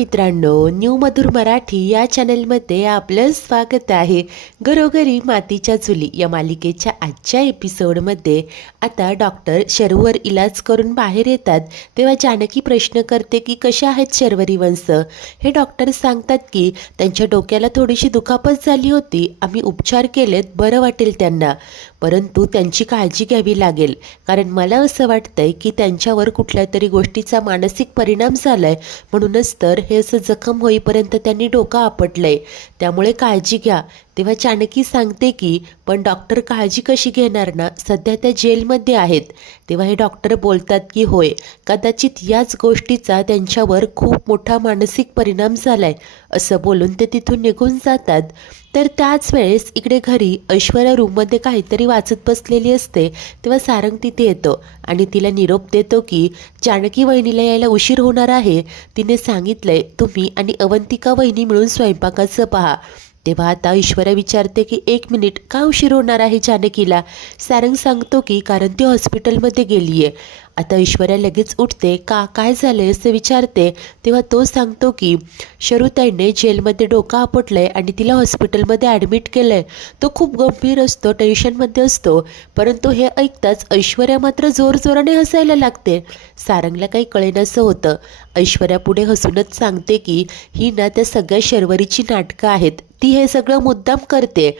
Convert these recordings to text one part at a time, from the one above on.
मित्रांनो, न्यू मधुर मराठी या चॅनलमध्ये आपलं स्वागत आहे. घरोघरी मातीच्या चुली या मालिकेच्या आजच्या एपिसोडमध्ये आता डॉक्टर शर्ववर इलाज करून बाहेर येतात तेव्हा जानकी प्रश्न करते की कशा आहेत शर्वरी वंश. हे डॉक्टर सांगतात की त्यांच्या डोक्याला थोडीशी दुखापत झाली होती, आम्ही उपचार केलेत, बरं वाटेल त्यांना, परंतु त्यांची काळजी घ्यावी लागेल कारण मला असं वाटतंय की त्यांच्यावर कुठल्या तरी गोष्टीचा मानसिक परिणाम झालाय, म्हणूनच तर हे असं जखम होईपर्यंत त्यांनी डोकं आपटलंय, त्यामुळे काळजी घ्या. तेव्हा जानकी सांगते की पण डॉक्टर काळजी कशी घेणार ना, सध्या त्या जेलमध्ये आहेत. तेव्हा हे डॉक्टर बोलतात की होय, कदाचित याच गोष्टीचा त्यांच्यावर खूप मोठा मानसिक परिणाम झालाय, असं बोलून ते तिथून निघून जातात. तर त्याच वेळेस इकडे घरी ऐश्वर्या रूममध्ये काहीतरी वाचत बसलेली असते तेव्हा सारंग तिथे येतो आणि तिला निरोप देतो की जानकी वहिनीला यायला उशीर होणार आहे, तिने सांगितलंय तुम्ही आणि अवंतिका वहिनी मिळून स्वयंपाकाचं पहा. तेव्हा आता ऐश्वर्या विचारते की 1 मिनिट, का उशीर होणार आहे जानकीला? सारंग सांगतो की कारण ती हॉस्पिटलमध्ये गेली आहे. आता ऐश्वर्या लगेच उठते, का काय झाले असं विचारते. तेव्हा तो सांगतो की शरुताईने जेलमध्ये डोकं आपटलंय आणि तिला हॉस्पिटलमध्ये ॲडमिट केलं आहे. तो खूप गंभीर असतो, टेन्शनमध्ये असतो, परंतु हे ऐकताच ऐश्वर्या मात्र जोरजोराने हसायला लागते. सारंगला काही कळेनासं होतं. ऐश्वर्या पुढे हसूनच सांगते की ही ना त्या सगळ्या शर्वरीची नाटकं आहेत, ती हे सगळं मुद्दाम करते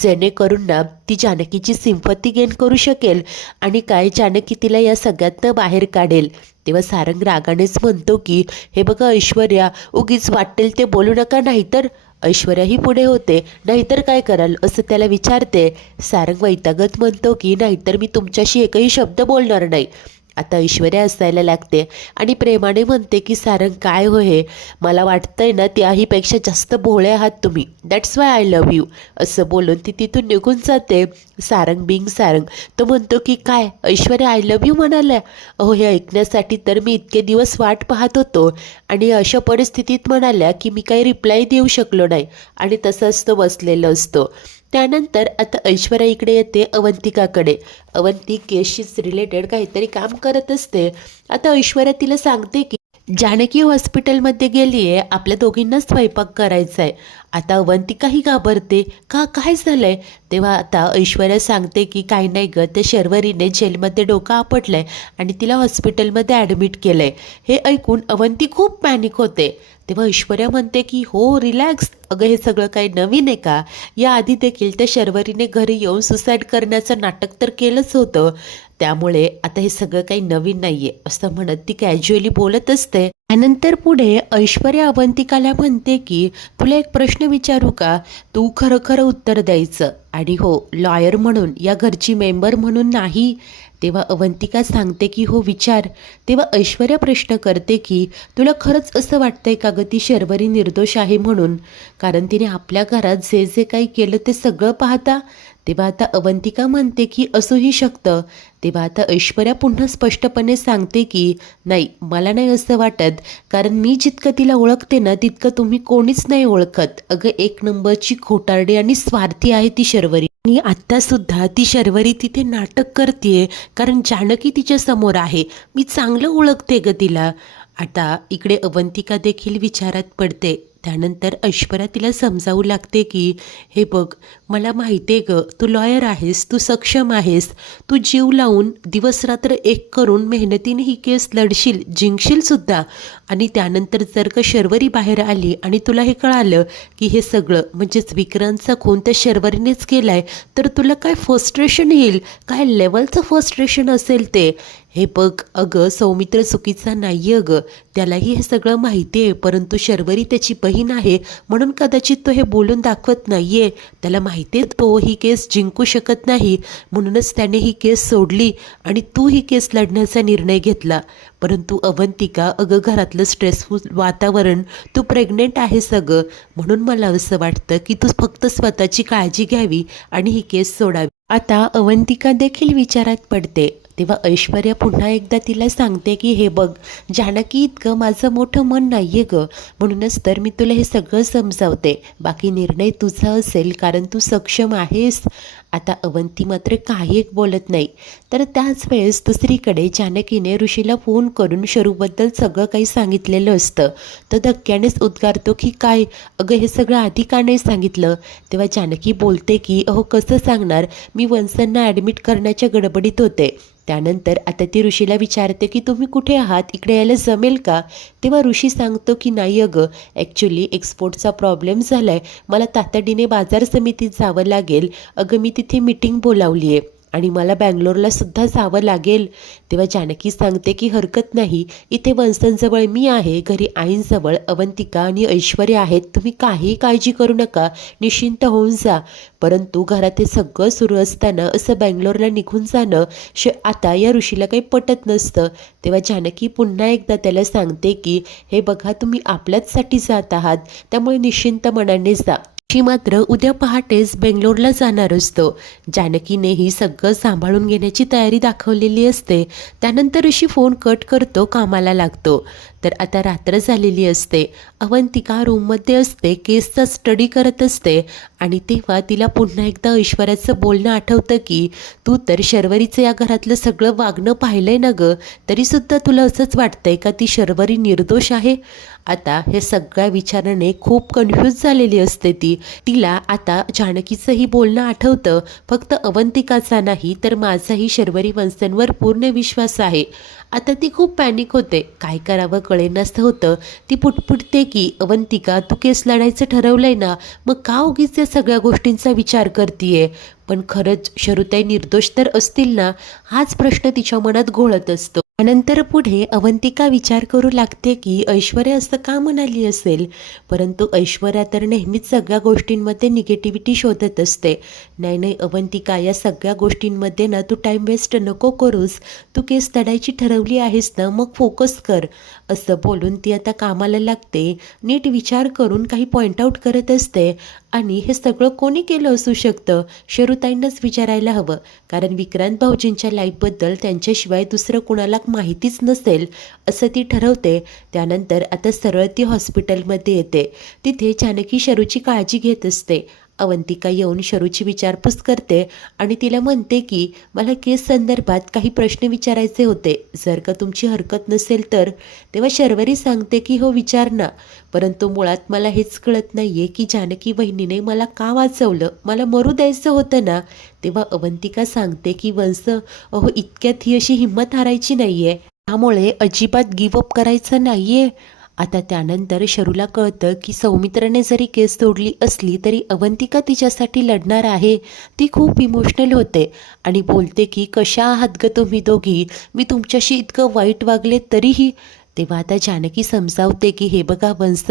जेणेकरून ना ती जानकीची सिंपती गेन करू शकेल आणि काय जानकी तिला या सगळ्यातनं बाहेर काढेल. तेव्हा सारंग रागानेच म्हणतो की हे बघा ऐश्वर्या, उगीच वाटेल ते बोलू नका, नाहीतर. ऐश्वर्या ही पुढे होते, नाहीतर काय कराल असं त्याला विचारते. सारंग वैतागत म्हणतो की नाहीतर मी तुमच्याशी एकही शब्द बोलणार नाही. आता ऐश्वर्या हसायला लागते आणि प्रेमाने म्हणते की सारंग काय हो, हे मला वाटतंय ना त्याहीपेक्षा जास्त भोळे आहात तुम्ही, that's why I love you, असं बोलून ती तिथून निघून जाते. सारंग बिंग सारंग तो म्हणतो की काय ऐश्वर्या आय लव्ह यू म्हणाल्या? अहो, हे ऐकण्यासाठी तर मी इतके दिवस वाट पाहत होतो आणि अशा परिस्थितीत म्हणाल्या की मी काही रिप्लाय देऊ शकलो नाही आणि तसंच तो बसलेला असतो. त्यानंतर आता ऐश्वर्या इकडे येते अवंतिकाकडे. अवंती केसशीच रिलेटेड काहीतरी काम करत असते. आता ऐश्वर्या तिला सांगते की जानकी हॉस्पिटलमध्ये गेली आहे, आपल्या दोघींनाच स्वयंपाक करायचा आहे. आता अवंतिकाही घाबरते, का काय झालंय? तेव्हा आता ऐश्वर्या सांगते की काही नाही ग, त्या शर्वरीने जेलमध्ये डोकं आपटलंय आणि तिला हॉस्पिटलमध्ये ॲडमिट केलंय. हे ऐकून अवंती खूप पॅनिक होते. तेव्हा ऐश्वर्या म्हणते की हो रिलॅक्स, अगं हे सगळं काही नवीन आहे का? याआधी देखील त्या शर्वरीने घरी येऊन सुसाईड करण्याचं नाटक तर केलंच होतं, त्यामुळे आता हे सगळं काही नवीन नाहीये, असं म्हणत ती कॅज्युअली बोलत असते. त्यानंतर पुढे ऐश्वर्या अवंतिकाला म्हणते की तुला एक प्रश्न विचारू का? तू खरं खरं उत्तर द्यायचं, आणि हो, लॉयर म्हणून, या घरची मेंबर म्हणून नाही. तेव्हा अवंतिका सांगते की हो विचार. तेव्हा ऐश्वर्या प्रश्न करते की तुला खरंच असं वाटतंय का गं ती शर्वरी निर्दोष आहे म्हणून? कारण तिने आपल्या घरात जे जे काही केलं ते सगळं पाहता. तेव्हा आता अवंतिका म्हणते की असूही शकतं. तेव्हा आता ऐश्वर्या पुन्हा स्पष्टपणे सांगते की नाही, मला नाही असं वाटत, कारण मी जितकं तिला ओळखते ना तितकं तुम्ही कोणीच नाही ओळखत. अगं 1 नंबरची खोटारडी आणि स्वार्थी आहे ती शर्वरी. आणि आत्तासुद्धा ती शर्वरी तिथे नाटक करते कारण जानकी तिच्या समोर आहे, मी चांगलं ओळखते ग तिला. आता इकडे अवंतिका देखील विचारात पडते. त्यानंतर ऐश्वर्या तिला समजावू लागते की हे बघ, मला माहिती आहे ग, तू लॉयर आहेस, तू सक्षम आहेस, तू जीव लावून दिवसरात्र एक करून मेहनतीने ही केस लढशील, जिंकशील सुद्धा. आणि त्यानंतर जर का शर्वरी बाहेर आली आणि तुला हे कळालं की हे सगळं म्हणजेच विक्रांतचा खून त्या शर्वरीनेच केला आहे, तर तुला काय फ्रस्ट्रेशन येईल, काय लेवलचं फ्रस्ट्रेशन असेल ते. हे बघ अगं, सौमित्र चुकीचा नाही आहे अगं, त्यालाही हे सगळं माहिती आहे, परंतु शर्वरी त्याची बहीण आहे म्हणून कदाचित तो हे बोलून दाखवत नाही आहे. त्याला माहिती आहे तो ही केस जिंकू शकत नाही, म्हणूनच त्याने ही केस सोडली आणि तू ही केस लढण्याचा निर्णय घेतला. परंतु अवंतिका, अगं घरातलं स्ट्रेसफुल वातावरण, तू प्रेग्नेंट आहेस अगं, म्हणून मला असं वाटतं की तू फक्त स्वतःची काळजी घ्यावी आणि ही केस सोडावी. आता अवंतिका देखील विचारात पडते. तेव्हा ऐश्वर्या पुन्हा एकदा तिला सांगते की हे बघ जानकी, इतकं माझं मोठं मन नाही आहे गं, म्हणूनच तर मी तुला हे सगळं समजावते. बाकी निर्णय तुझा असेल, कारण तू सक्षम आहेस. आता अवंती मात्र काही एक बोलत नाही. तर त्याच वेळेस दुसरीकडे जानकीने ऋषीला फोन करून शरूबद्दल सगळं काही सांगितलेलं असतं. तो धक्क्यानेच उद्गारतो की काय, अगं हे सगळं आधी का नाही सांगितलं. तेव्हा जानकी बोलते की अहो कसं सांगणार, मी वंसनना ॲडमिट करण्याच्या गडबडीत होते. त्यानंतर आता ती ऋषीला विचारते की तुम्ही कुठे आहात, इकडे यायला जमेल का. तेव्हा ऋषी सांगतो की नाही अगं, ॲक्च्युली एक्सपोर्टचा प्रॉब्लेम झाला आहे, मला तातडीने बाजार समितीत जावं लागेल. अगं मी तिथे मीटिंग बोलावली आहे आणि मला बँगलोरला सुद्धा जावं लागेल. तेव्हा जानकी सांगते की हरकत नाही, इथे वंसनजवळ मी आहे, घरी आईंजवळ अवंतिका आणि ऐश्वर्या आहेत, तुम्ही काही काळजी करू नका, निश्चिंत होऊन जा. परंतु घरात हे सगळं सुरू असताना असं बँगलोरला निघून जाणं आता या ऋषीला काही पटत नसतं. तेव्हा जानकी पुन्हा एकदा त्याला सांगते की हे बघा, तुम्ही आपल्याचसाठी जात आहात, त्यामुळे निश्चिंत मनाने जा. ऋषी मात्र उद्या पहाटेच बेंगलोरला जाणार असतो. जानकीनेही सगळं सांभाळून घेण्याची तयारी दाखवलेली असते. त्यानंतर ऋषी फोन कट करतो, कामाला लागतो. तर आता रात्र झालेली असते. अवंतिका रूममध्ये असते, केसचा स्टडी करत असते आणि तेव्हा तिला पुन्हा एकदा ऐश्वर्याचं बोलणं आठवतं की तू तर शर्वरीचं या घरातलं सगळं वागणं पाहिलंय ना गं, तरीसुद्धा तुला असंच वाटतंय का ती शर्वरी निर्दोष आहे. आता हे सगळ्या विचाराने खूप कन्फ्यूज झालेली असते ती. तिला आता जानकीचंही बोलणं आठवतं, फक्त अवंतिकाचा नाही तर माझाही शर्वरी वंसनवर पूर्ण विश्वास आहे. आता ती खूप पॅनिक होते, काय करावं कळेनासं होतं. ती पुटपुटते की अवंतिका, तू केस लढायचं ठरवलंय ना, मग का उगीच या सगळ्या गोष्टींचा विचार करतीये. पण खरंच शरुताई निर्दोष तर असतील ना, हाच प्रश्न तिच्या मनात घोळत असतो. त्यानंतर पुढे अवंतिका विचार करू लागते की ऐश्वर्या असं का म्हणाली असेल. परंतु ऐश्वर्या तर नेहमीच सगळ्या गोष्टींमध्ये निगेटिव्हिटी शोधत असते. नाही नाही अवंतिका, या सगळ्या गोष्टींमध्ये ना तू टाईम वेस्ट नको करूस, तू केस लढायची ठरवली आहेस ना, मग फोकस कर. असं बोलून ती आता कामाला लागते. नीट विचार करून काही पॉईंट आऊट करत असते आणि हे सगळं कोणी केलं असू शकतं, शरुताईंनाच विचारायला हवं, कारण विक्रांत भाऊजींच्या लाईफबद्दल त्यांच्याशिवाय दुसरं कुणाला माहितीच नसेल असं ती ठरवते. त्यानंतर आता सरळ ती हॉस्पिटलमध्ये येते. तिथे जानकी शरूची काळजी घेत असते. अवंतिका येऊन शरूची विचारपूस करते आणि तिला म्हणते की मला केस संदर्भात काही प्रश्न विचारायचे होते, जर का तुमची हरकत नसेल तर. तेव्हा शर्वरी सांगते की हो विचार ना, परंतु मुळात मला हेच कळत नाही आहे की जानकी बहिणीने मला का वाचवलं, मला मरू द्यायचं होतं ना. तेव्हा अवंतिका सांगते की वंस, अहो इतक्यात ही अशी हिंमत हारायची नाही आहे, त्यामुळे अजिबात गिवअप करायचं नाही आहे. आता त्यानंतर शरूला कळतं की सौमित्राने जरी केस तोडली असली तरी अवंतिका तिच्यासाठी लढणार आहे. ती खूप इमोशनल होते आणि बोलते की कशा आहात गं तुम्ही दोघी, मी तुमच्याशी इतकं वाईट वागले तरीही. तेव्हा आता जानकी समजावते की हे बघा वंस,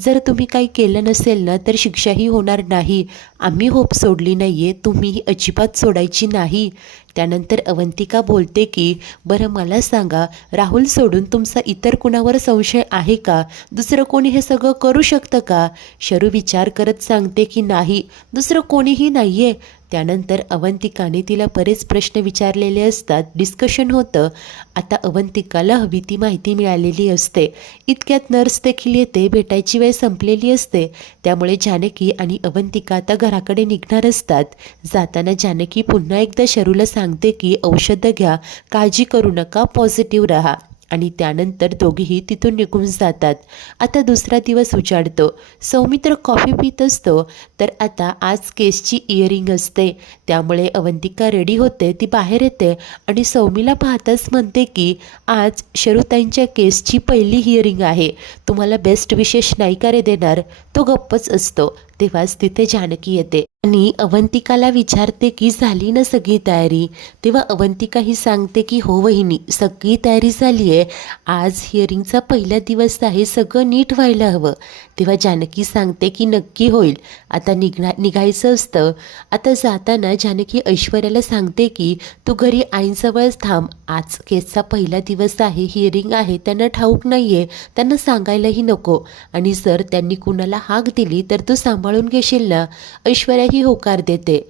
जर तुम्ही काही केलं नसेल ना तर शिक्षाही होणार नाही. आम्ही होप सोडली नाही आहे, तुम्हीही अजिबात सोडायची नाही. त्यानंतर अवंतिका बोलते की बरं मला सांगा, राहुल सोडून तुमचा इतर कुणावर संशय आहे का, दुसरं कोणी हे सगळं करू शकतं का. शरू विचार करत सांगते की नाही, दुसरं कोणीही नाही आहे. त्यानंतर अवंतिकाने तिला बरेच प्रश्न विचारलेले असतात, डिस्कशन होतं. आता अवंतिकाला हवी ती माहिती मिळालेली असते. इतक्यात नर्स देखील येते, भेटायची वेळ संपलेली असते. त्यामुळे जानकी आणि अवंतिका आता घराकडे निघणार असतात. जाताना जानकी पुन्हा एकदा शरूला सांगते की औषधं घ्या, काळजी करू नका, पॉझिटिव्ह राहा. आणि त्यानंतर दोघीही तिथून निघून जातात. आता दुसरा दिवस उजाडतो. सौमित्र कॉफी पित असतो. तर आता आज केसची इयरिंग असते, त्यामुळे अवंतिका रेडी होते, ती बाहेर येते आणि सौमीला पाहताच म्हणते की आज शरुताईंच्या केसची पहिली हिअरिंग आहे, तुम्हाला बेस्ट विशेष नाही का रे देणार. तो गप्पच असतो. तेव्हाच तिथे जानकी येते आणि अवंतिकाला विचारते की झाली ना सगळी तयारी. तेव्हा अवंतिका ही सांगते की हो वहिनी, सगळी तयारी झाली आहे, आज हिअरिंगचा पहिला दिवस आहे, सगळं नीट व्हायला हवं. तेव्हा जानकी सांगते की नक्की होईल, आता निघायचं असतं. आता जाताना जानकी ऐश्वर्याला सांगते की तू घरी आईंजवळच थांब, आज केसचा पहिला दिवस आहे, हिअरिंग आहे, त्यांना ठाऊक नाही आहे, त्यांना सांगायलाही नको, आणि जर त्यांनी कुणाला हाक दिली तर तू सांभाळून घेशील ना. ऐश्वर्या ही होकार देते.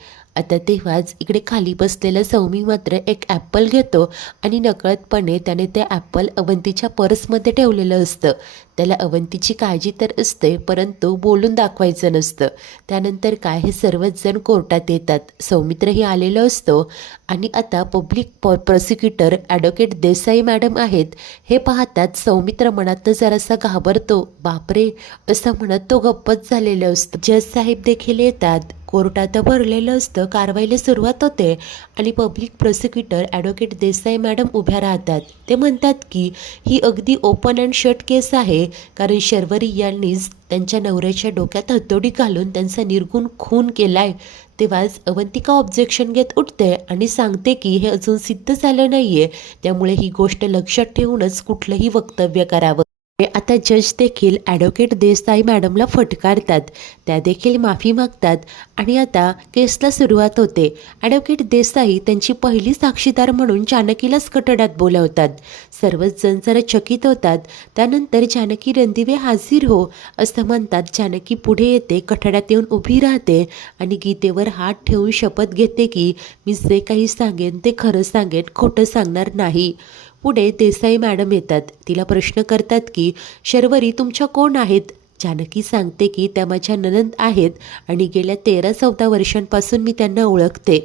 आता तेव्हाच इकडे खाली बसलेला सौमी मात्र एक ॲपल घेतो आणि नकळतपणे त्याने ते ॲपल अवंतीच्या पर्समध्ये ठेवलेलं असतं. त्याला अवंतीची काळजी तर असते, परंतु बोलून दाखवायचं नसतं. त्यानंतर काय, हे सर्वच जण कोर्टात येतात. सौमित्रही आलेलो असतो आणि आता public prosecutor advocate Desai madam आहेत हे पाहतात. सौमित्र मनातनं जरासा घाबरतो. बापरे, असं म्हणत तो गप्पच झालेला असतो. जज साहेब देखील येतात. कोर्टात भरलेलं असतं. कारवाईला सुरुवात होते आणि public prosecutor advocate Desai madam उभ्या राहतात. ते म्हणतात की ही अगदी ओपन अँड शट केस आहे, कारण शर्वरी यांनीच त्यांच्या नवऱ्याच्या डोक्यात हतोडी घालून त्यांचा निर्गुण खून केलाय. तेव्हाच अवंतिका ऑब्जेक्शन घेत उठते आणि सांगते की हे अजून सिद्ध झालं नाहीये, त्यामुळे ही गोष्ट लक्षात ठेवूनच कुठलंही वक्तव्य करावं. आता जज देखील ॲडव्होकेट देसाई मॅडमला फटकारतात. त्या देखील माफी मागतात आणि आता केसला सुरुवात होते. ॲडव्होकेट देसाई त्यांची पहिली साक्षीदार म्हणून जानकीलाच कटड्यात बोलावतात. सर्वच जण जरा चकित होतात. त्यानंतर जानकी रणदिवे हाजीर हो असं म्हणतात. जानकी पुढे येते, कठड्यात येऊन उभी राहते आणि गीतेवर हात ठेवून शपथ घेते की मी जे काही सांगेन ते खरं सांगेन, खोटं सांगणार नाही. पुढे देसाई मॅडम येतात. तिला प्रश्न करतात की शर्वरी तुमच्या कोण आहेत? जानकी सांगते की त्या माझ्या नणंद आहेत आणि गेल्या 13-14 वर्षांपासून मी त्यांना ओळखते.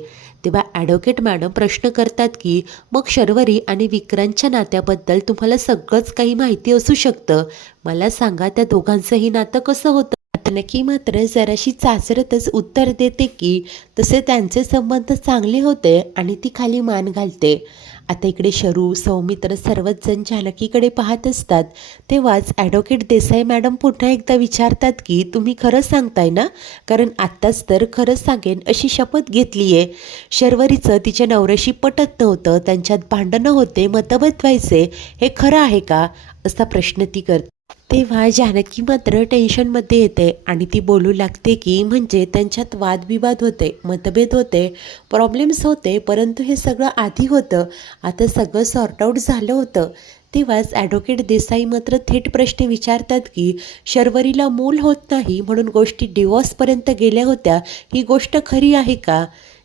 तेव्हा ॲडव्होकेट मॅडम प्रश्न करतात की मग शर्वरी आणि विक्रांतच्या नात्याबद्दल तुम्हाला सगळंच काही माहिती असू शकतं. मला सांगा, त्या दोघांचंही नातं कसं होतं? जानकी मात्र जराशी चाचरतच उत्तर देते की तसे त्यांचे संबंध चांगले होते आणि ती खाली मान घालते. आता इकडे शरू, सौमित्र सर्वच जण जानकीकडे पाहत असतात. तेव्हाच ॲडव्होकेट देसाई मॅडम पुन्हा एकदा विचारतात की तुम्ही खरं सांगताय ना, कारण आत्ताच तर खरं सांगेन अशी शपथ घेतली आहे. शर्वरीचं तिच्या नवऱ्याशी पटत नव्हतं, त्यांच्यात भांडणं होते, मतभेद व्हायचे, हे खरं आहे का, असा प्रश्न ती करते. तेव्हा जानकी मात्र टेन्शनमध्ये येते आणि ती बोलू लागते की म्हणजे त्यांच्यात वादविवाद होते, मतभेद होते, प्रॉब्लेम्स होते, परंतु हे सगळं आधी होतं, आता सगळं सॉर्ट आऊट झालं होतं. तेव्हाच ॲडव्होकेट देसाई मात्र थेट प्रश्न विचारतात की शर्वरीला मूल होत नाही म्हणून गोष्टी डिवॉर्सपर्यंत गेल्या होत्या, ही गोष्ट खरी आहे का?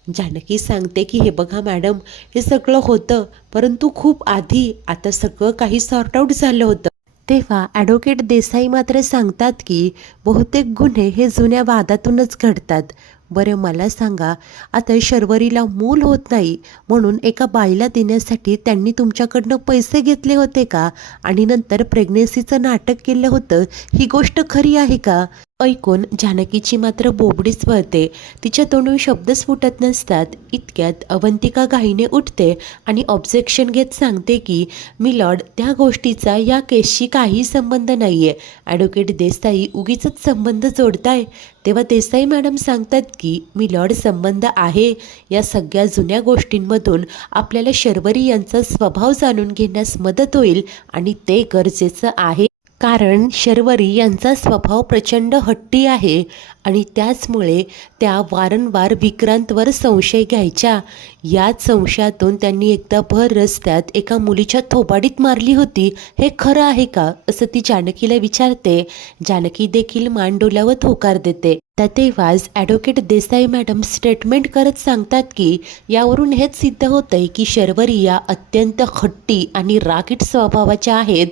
जानकी सांगते की हे बघा मॅडम, हे सगळं होतं, परंतु खूप आधी, आता सगळं काही सॉर्ट आऊट झालं होतं. तेव्हा ॲडव्होकेट देसाई मात्र सांगतात की बहुतेक गुन्हे हे जुन्या वादातूनच घडतात. बरं मला सांगा, आता शर्वरीला मूल होत नाही म्हणून एका बाईला देण्यासाठी त्यांनी तुमच्याकडनं पैसे घेतले होते का? आणि नंतर प्रेग्नेन्सीचं नाटक केलं होतं, ही गोष्ट खरी आहे का? ऐकून जानकीची मात्र बोबडीच वळते. तिच्या तोंडून शब्दच फुटत नसतात. इतक्यात अवंतिका घाईने उठते आणि ऑब्जेक्शन घेत सांगते की मिलॉर्ड, त्या गोष्टीचा या केसशी काही संबंध नाही आहे. ॲडव्होकेट देसाई उगीच संबंध जोडताय. तेव्हा देसाई मॅडम सांगतात की मिलॉर्ड, संबंध आहे. या सगळ्या जुन्या गोष्टींमधून आपल्याला शर्वरी यांचा स्वभाव जाणून घेण्यास मदत होईल आणि ते गरजेचं आहे, कारण शर्वरी यांचा स्वभाव प्रचंड हट्टी आहे आणि त्याचमुळे त्या वारंवार विक्रांतवर संशय घ्यायच्या. याच संशयातून त्यांनी एकदा भर रस्त्यात एका मुलीच्या थोबाडीत मारली होती. हे खरं आहे का, असं ती जानकीला विचारते. जानकी देखील मान डोलावत होकार देते. तेव्हाच ॲडव्होकेट देसाई मॅडम स्टेटमेंट करत सांगतात की यावरून हेच सिद्ध होतंय की शर्वरी या अत्यंत हट्टी आणि रागीट स्वभावाच्या आहेत.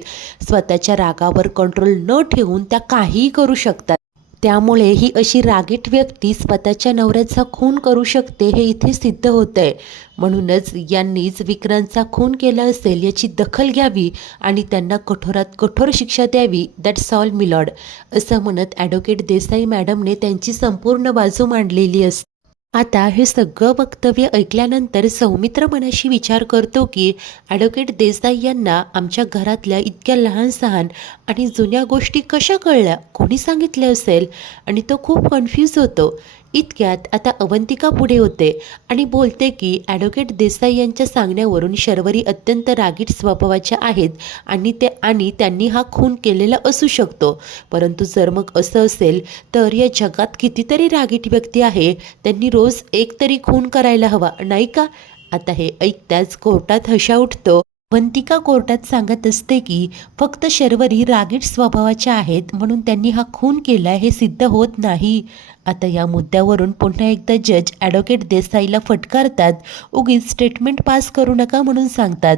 स्वतःच्या रागावर कंट्रोल न ठेवून त्या काहीही करू शकतात. त्यामुळे ही अशी रागीट व्यक्ती स्वतःच्या नवऱ्याचा खून करू शकते, हे इथे सिद्ध होतंय. म्हणूनच यांनीच विक्रांतचा खून केला असेल याची दखल घ्यावी आणि त्यांना कठोरात कठोर शिक्षा द्यावी. दॅट्स ऑल मिलॉर्ड, असं म्हणत ॲडव्होकेट देसाई मॅडमने त्यांची संपूर्ण बाजू मांडलेली असते. आता हे सगळं वक्तव्य ऐकल्यानंतर सौमित्र मनाशी विचार करतो की ॲडव्होकेट देसाई यांना आमच्या घरातल्या इतक्या लहान सहान आणि जुन्या गोष्टी कशा कळल्या, कोणी सांगितले असेल, आणि तो खूप कन्फ्यूज होतो. इतक्यात आता अवंतिका पुढे होते आणि बोलते की ॲडव्होकेट देसाई यांच्या सांगण्यावरून शर्वरी अत्यंत रागीट स्वभावाच्या आहेत आणि त्यांनी हा खून केलेला असू शकतो. परंतु जर मग असं असेल तर या जगात कितीतरी रागीट व्यक्ती आहे, त्यांनी रोज एक तरी खून करायला हवा, नाही का? आता हे ऐकताच कोर्टात हशा उठतो. अवंतिका कोर्टात सांगत असते की फक्त शर्वरी रागीट स्वभावाच्या आहेत म्हणून त्यांनी हा खून केला हे सिद्ध होत नाही. आता या मुद्द्यावरून पुन्हा एकदा जज ॲडव्होकेट देसाईला फटकारतात. उगीच स्टेटमेंट पास करू नका म्हणून सांगतात.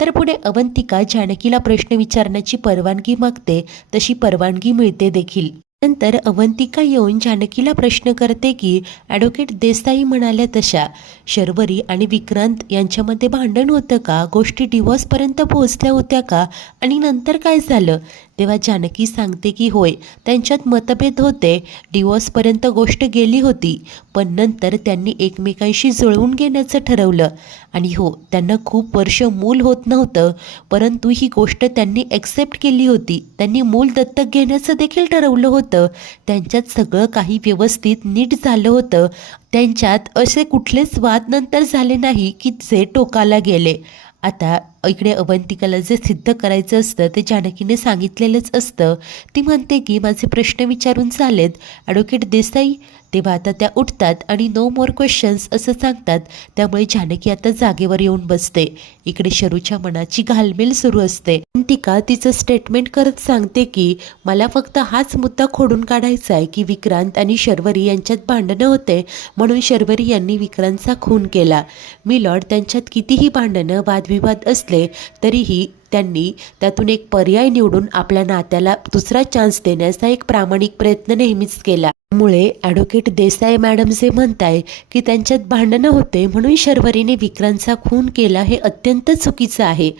तर पुढे अवंतिका जानकीला प्रश्न विचारण्याची परवानगी मागते. तशी परवानगी मिळते देखील. नंतर अवंतिका येऊन जानकीला प्रश्न करते की ॲडव्होकेट देसाई म्हणाल्या तशा शर्वरी आणि विक्रांत यांच्यामध्ये भांडण होतं का, गोष्टी डिवोर्सपर्यंत पोहोचल्या होत्या का आणि नंतर काय झालं. तेव्हा जानकी सांगते की होय, त्यांच्यात मतभेद होते, डिवोर्सपर्यंत गोष्ट गेली होती, पण नंतर त्यांनी एकमेकांशी जुळवून घेण्याचं ठरवलं. आणि हो, त्यांना खूप वर्ष मूल होत नव्हतं, परंतु ही गोष्ट त्यांनी ॲक्सेप्ट केली होती. त्यांनी मूल दत्तक घेण्याचं देखील ठरवलं होतं. त्यांच्यात सगळं काही व्यवस्थित नीट झालं होतं. त्यांच्यात असे कुठलेच वाद नंतर झाले नाही की जे टोकाला गेले. आता इकडे अवंतिकाला जे सिद्ध करायचं असतं ते जानकीने सांगितलेलंच असतं. ती म्हणते की माझे प्रश्न विचारून झालेत ॲडव्होकेट देसाई. तेव्हा आता त्या उठतात आणि नो मोर क्वेश्चन्स असं सांगतात. त्यामुळे जानकी आता जागेवर येऊन बसते. इकडे शरूच्या मनाची घालमेल सुरू असते. अवंतिका तिचं स्टेटमेंट करत सांगते की मला फक्त हाच मुद्दा खोडून काढायचा आहे की विक्रांत आणि शर्वरी यांच्यात भांडणं होते म्हणून शर्वरी यांनी विक्रांतचा खून केला. मिलॉर्ड, त्यांच्यात कितीही भांडणं वादविवाद असले तरीही त्यांनी त्यातून एक पर्याय निवडून आपल्या नात्याला दुसरा चान्स देण्याचा एक प्रामाणिक प्रयत्न नेहमीच केला. त्यामुळे ॲडव्होकेट देसाई मॅडम जे म्हणताय की त्यांच्यात भांडणं होते म्हणून शर्वरीने विक्रांतचा खून केला हे अत्यंत चुकीचं आहे.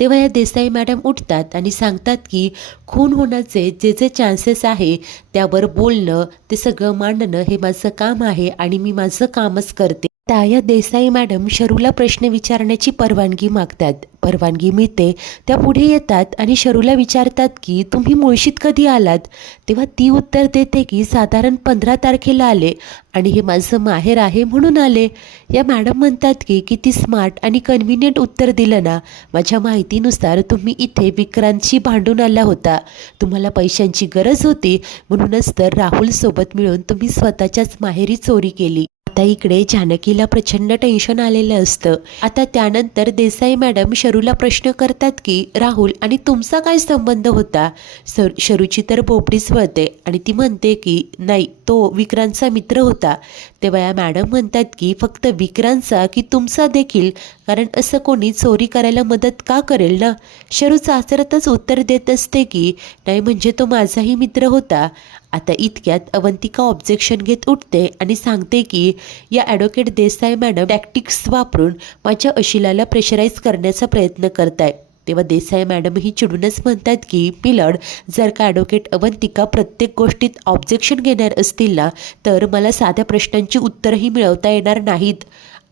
तेव्हा या देसाई मॅडम उठतात आणि सांगतात की खून होण्याचे जे जे चान्सेस आहे त्यावर बोलणं, ते सगळं मांडणं हे माझं काम आहे आणि मी माझं कामच करते. या देसाई मॅडम शरूला प्रश्न विचारण्याची परवानगी मागतात. परवानगी मिळते. त्या पुढे येतात आणि शरूला विचारतात की तुम्ही मुळशीत कधी आलात. तेव्हा ती उत्तर देते की साधारण 15 तारखेला आले आणि हे माझं माहेर आहे म्हणून आले. या मॅडम म्हणतात की किती स्मार्ट आणि कन्व्हिनियंट उत्तर दिलं ना. माझ्या माहितीनुसार तुम्ही इथे विक्रांतशी भांडून आला होता. तुम्हाला पैशांची गरज होती म्हणूनच तर राहुलसोबत मिळून तुम्ही स्वतःच्याच माहेरी चोरी केली. आता इकडे जानकीला प्रचंड टेन्शन आलेलं असतं. आता त्यानंतर देसाई मॅडम शरूला प्रश्न करतात की राहुल आणि तुमचा काय संबंध होता. शरूची तर बोबडीच वळते आणि ती म्हणते की नाही, तो विक्रांतचा मित्र होता. तेव्हा या मॅडम म्हणतात की फक्त विक्रांतचा की तुमचा देखील, कारण असं कोणी चोरी करायला मदत का करेल ना. शरू चाचरतच उत्तर देत असते की नाही, म्हणजे तो माझाही मित्र होता. आता इतक्यात अवंतिका ऑब्जेक्शन घेत उठते आणि सांगते की या ॲडव्होकेट देसाई मॅडम टॅक्टिक्स वापरून माझ्या अशिलाला प्रेशराईज करण्याचा प्रयत्न करताय. तेव्हा देसाई मॅडमही चिडूनच म्हणतात की मिलॉर्ड, जर का ॲडव्होकेट अवंतिका प्रत्येक गोष्टीत ऑब्जेक्शन घेणार असतील ना तर मला साध्या प्रश्नांची उत्तरही मिळवता येणार नाहीत.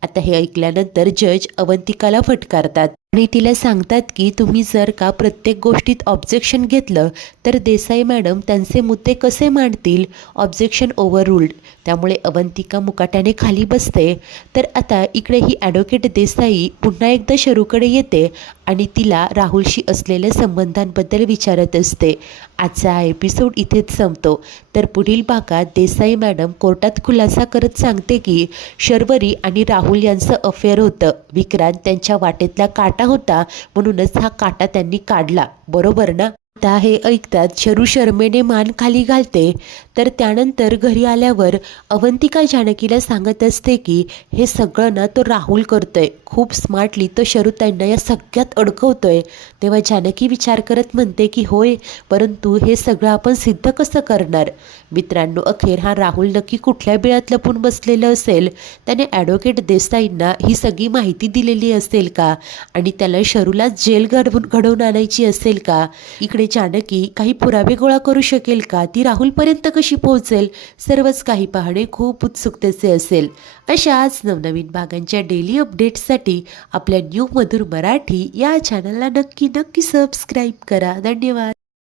आता हे ऐकल्यानंतर जज अवंतिकाला फटकारतात आणि तिला सांगतात की तुम्ही जर का प्रत्येक गोष्टीत ऑब्जेक्शन घेतलं तर देसाई मॅडम त्यांचे मुद्दे कसे मांडतील. ऑब्जेक्शन ओव्हररूल्ड. त्यामुळे अवंतिका मुकाट्याने खाली बसते. तर आता इकडे ही ॲडव्होकेट देसाई पुन्हा एकदा शरूकडे येते आणि तिला राहुलशी असलेल्या संबंधांबद्दल विचारत असते. आजचा हा एपिसोड इथेच संपतो. तर पुढील भागात देसाई मॅडम कोर्टात खुलासा करत सांगते की शर्वरी आणि राहुल यांचं अफेअर होतं. विक्रांत त्यांच्या वाटेतला काटा होता म्हणूनच हा काटा त्यांनी काढला. बरोबर ना. आता हे ऐकतात शरू शर्मेने मान खाली घालते. तर त्यानंतर घरी आल्यावर अवंतिका जानकीला सांगत असते की हे सगळं ना तो राहुल करतोय. खूप स्मार्टली तो शरू त्यांना या सगळ्यात अडकवतोय. तेव्हा जानकी विचार करत म्हणते की होय, परंतु हे सगळं आपण सिद्ध कसं करणार. मित्रांनो, अखेर हा राहुल नक्की कुठल्या बिळात लपून बसलेलं असेल. त्याने ॲडव्होकेट देसाईंना ही सगळी माहिती दिलेली असेल का आणि त्याला शरूला जेल घडवून आणायची असेल का. इकडे जानकी काही पुरावे गोळा करू शकेल का. ती राहुलपर्यंत कशी पोहोचेल. सर्वच काही पाहणे खूप उत्सुकतेचे असेल. अशाच नवनवीन भागांच्या डेली अपडेट्ससाठी आपल्या न्यू मधुर मराठी या चॅनलला नक्की सबस्क्राईब करा. धन्यवाद.